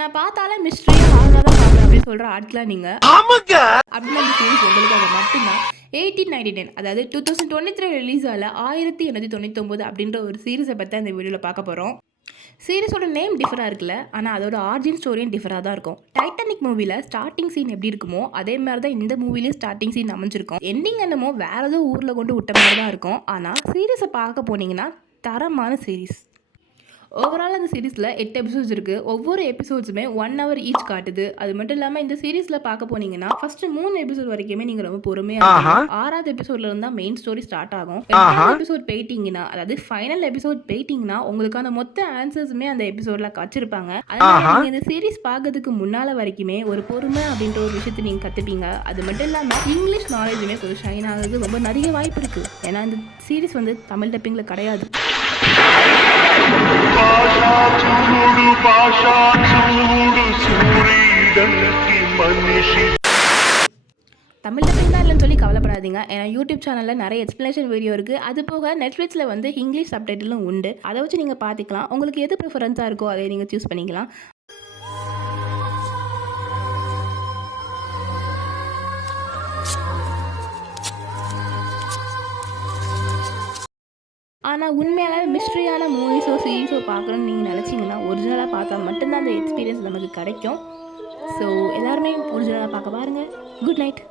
நான் பார்த்தாலே மிஸ்ட்ரி ஹாரராக தான் பார்ப்பேன் அப்படின்னு சொல்கிற ஆட்களாக நீங்கள் அப்படின்னு அந்த சீரிஸ் உங்களுக்காக மட்டும்தான் 1899 அதாவது 2023 ரிலீஸ் ஆகல 1899 அப்படின்ற ஒரு சீரிஸை பற்றி அந்த வீடியோவில் பார்க்க போகிறோம். சீரிஸோட நேம் டிஃபராக இருக்குல்ல, ஆனால் அதோட ஆரிஜின் ஸ்டோரியும் டிஃபராக தான் இருக்கும். டைட்டானிக் மூவியில் ஸ்டார்டிங் சீன் எப்படி இருக்குமோ அதே மாதிரி தான் இந்த மூவிலையும் ஸ்டார்டிங் சீன் அமைஞ்சிருக்கும். எண்டிங் என்னமோ வேற ஏதோ ஊரில் கொண்டு விட்ட மாதிரி தான் இருக்கும். ஆனால் சீரிஸை பார்க்க போனீங்கன்னா தரமான சீரிஸ். ஓவரால் அந்த சீரீஸில் 8 எபிசோட்ஸ் இருக்குது. ஒவ்வொரு எபிசோட்ஸுமே 1 hour ஈச் காட்டுது. அது மட்டும் இல்லாமல் இந்த சீரீஸில் பார்க்க போனீங்கன்னா ஃபஸ்ட்டு 3 எபிசோட் வரைக்குமே நீங்கள் ரொம்ப பொறுமையாக 6வது எபிசோட்ல இருந்தால் மெயின் ஸ்டோரி ஸ்டார்ட் ஆகும். 8வது எபிசோட் போயிட்டீங்கன்னா, அதாவது ஃபைனல் எபிசோட் போயிட்டீங்கன்னா உங்களுக்கான மொத்த ஆன்சர்ஸுமே அந்த எபிசோடில் வச்சிருப்பாங்க. அதனால நீங்கள் இந்த சீரீஸ் பார்க்கறதுக்கு முன்னால் வரைக்குமே ஒரு பொறுமை அப்படின்ற ஒரு விஷயத்தை நீங்கள் கற்றுப்பீங்க. அது மட்டும் இல்லாமல் இங்கிலீஷ் நாலேஜுமே கொஞ்சம் ஷைன் ஆகிறது ரொம்ப நிறைய வாய்ப்பு இருக்குது. ஏன்னா இந்த சீரீஸ் வந்து தமிழ் டப்பிங்கில் கிடையாது. தமிழ் டப்பிங் தான் இல்லைன்னு சொல்லி கவலைப்படாதீங்க. ஏன்னா யூடியூப் சேனலில் நிறைய எக்ஸ்பிளேஷன் வீடியோ இருக்குது. அது போக நெட்ஃப்ளிக்ஸில் வந்து இங்கிலீஷ் சப்டைட்டிலும் உண்டு. அதை வச்சு நீங்கள் பார்த்துக்கலாம். உங்களுக்கு எது ப்ரிஃபரன்ஸாக இருக்கோ அதை நீங்கள் சூஸ் பண்ணிக்கலாம். ஆனால் உண்மையாகவே மிஸ்ட்ரியான மூவிஸோ சீரீஸோ பார்க்கணுன்னு நீங்கள் நினச்சிங்கன்னா ஒரிஜினலாக பார்த்தா மட்டும்தான் அந்த எக்ஸ்பீரியன்ஸ் நமக்கு கிடைக்கும். ஸோ எல்லாருமே ஒரிஜினலாக பார்க்க பாருங்கள். Good night.